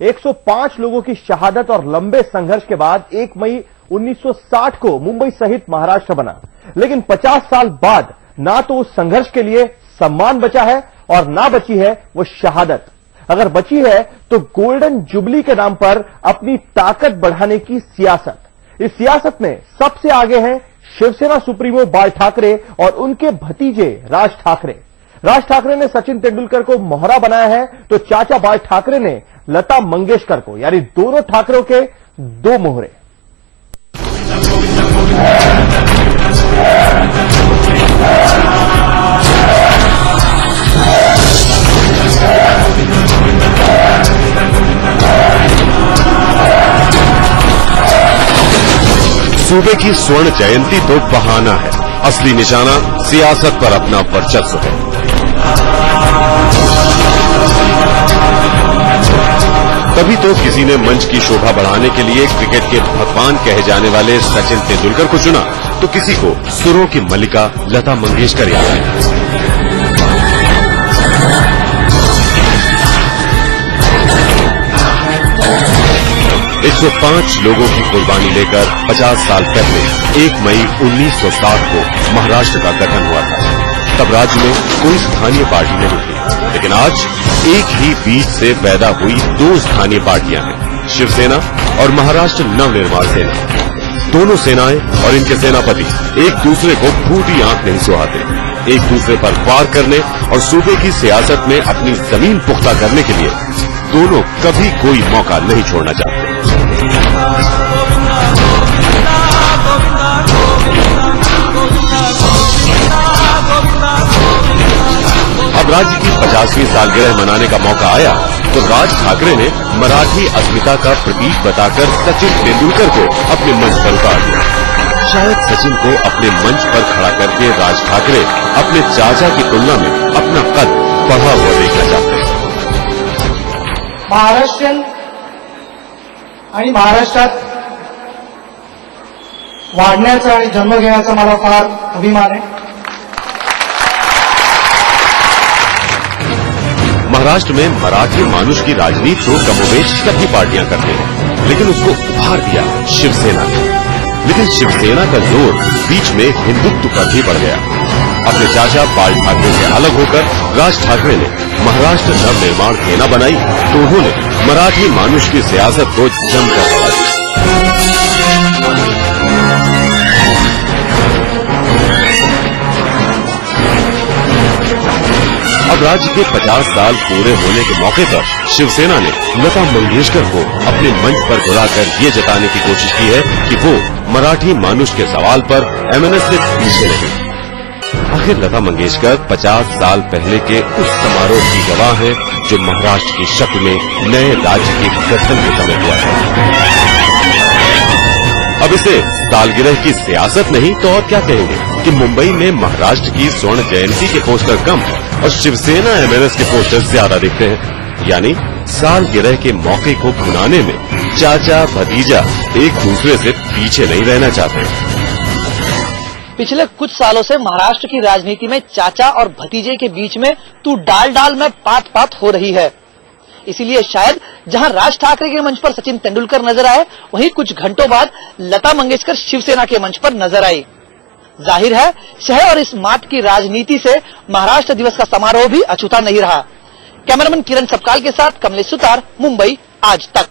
105 लोगों की शहादत और लंबे संघर्ष के बाद 1 मई 1960 को मुंबई सहित महाराष्ट्र बना। लेकिन 50 साल बाद ना तो उस संघर्ष के लिए सम्मान बचा है और ना बची है वो शहादत। अगर बची है तो गोल्डन जुबली के नाम पर अपनी ताकत बढ़ाने की सियासत। इस सियासत में सबसे आगे हैं शिवसेना सुप्रीमो बाल ठाकरे और उनके भतीजे राज ठाकरे। राज ठाकरे ने सचिन तेंदुलकर को मोहरा बनाया है तो चाचा बाल ठाकरे ने लता मंगेशकर को, यानी दोनों ठाकरों के दो मोहरे। सूबे की स्वर्ण जयंती तो बहाना है, असली निशाना सियासत पर अपना वर्चस्व है। तभी तो किसी ने मंच की शोभा बढ़ाने के लिए क्रिकेट के भगवान कहे जाने वाले सचिन तेंदुलकर को चुना, तो किसी को सुरों की मल्लिका लता मंगेशकर याद आई। 105 लोगों की कुर्बानी लेकर 50 साल पहले 1 मई 1960 को महाराष्ट्र का गठन हुआ था। तब राज्य में कोई स्थानीय पार्टी नहीं थी, लेकिन आज एक ही बीज से पैदा हुई दो स्थानीय पार्टियां हैं, शिवसेना और महाराष्ट्र नवनिर्माण सेना। दोनों सेनाएं और इनके सेनापति एक दूसरे को फूटी आंख नहीं सुहाते, एक दूसरे पर वार करने और सूबे की सियासत में अपनी जमीन पुख्ता करने के लिए दोनों कभी कोई मौका नहीं छोड़ना चाहते। अब राज्य की 50वीं सालगिरह मनाने का मौका आया तो राज ठाकरे ने मराठी अस्मिता का प्रतीक बताकर सचिन तेंदुलकर को अपने मंच पर उतार दिया। शायद सचिन को अपने मंच पर खड़ा करके राज ठाकरे अपने चाचा की तुलना में अपना कद बढ़ा हुआ देखना चाहते हैं। महाराष्ट्रीयन आणि महाराष्ट्रात वाढण्याचा आणि जन्म घेण्याचा मला फार अभिमान आहे। महाराष्ट्र में मराठी मानुष की राजनीति तो कमोबेश सभी पार्टियां करते हैं, लेकिन उसको उभार दिया शिवसेना ने। लेकिन शिवसेना का जोर बीच में हिंदुत्व पर भी बढ़ गया। अपने चाचा बाल ठाकरे से अलग होकर राज ठाकरे ने महाराष्ट्र नवनिर्माण सेना बनाई तो उन्होंने मराठी मानुष की सियासत को जमकर हवा दी। अब राज्य के 50 साल पूरे होने के मौके पर शिवसेना ने लता मंगेशकर को अपने मंच पर बुलाकर ये जताने की कोशिश की है कि वो मराठी मानुष के सवाल पर एमएनएस से पीछे नहीं। आखिर लता मंगेशकर 50 साल पहले के उस समारोह की गवाह है जो महाराष्ट्र की शक्ल में नए राज्य के गठन के समय हुआ है। अब इसे सालगिरह की सियासत नहीं तो और क्या कहेंगे कि मुंबई में महाराष्ट्र की स्वर्ण जयंती के पोस्टर कम और शिवसेना एमएनएस के पोस्टर ज्यादा दिखते हैं। यानी सालगिरह के मौके को भुनाने में चाचा भतीजा एक दूसरे से पीछे नहीं रहना चाहते। पिछले कुछ सालों से महाराष्ट्र की राजनीति में चाचा और भतीजे के बीच में तू डाल डाल में पात पात हो रही है। इसीलिए शायद जहां राज ठाकरे के मंच पर सचिन तेंदुलकर नजर आए, वहीं कुछ घंटों बाद लता मंगेशकर शिवसेना के मंच पर नजर आई। जाहिर है शह और इस मात की राजनीति से महाराष्ट्र दिवस का समारोह भी अछूता नहीं रहा। कैमरामैन किरण सपकाल के साथ कमलेश सुतार, मुंबई आज तक।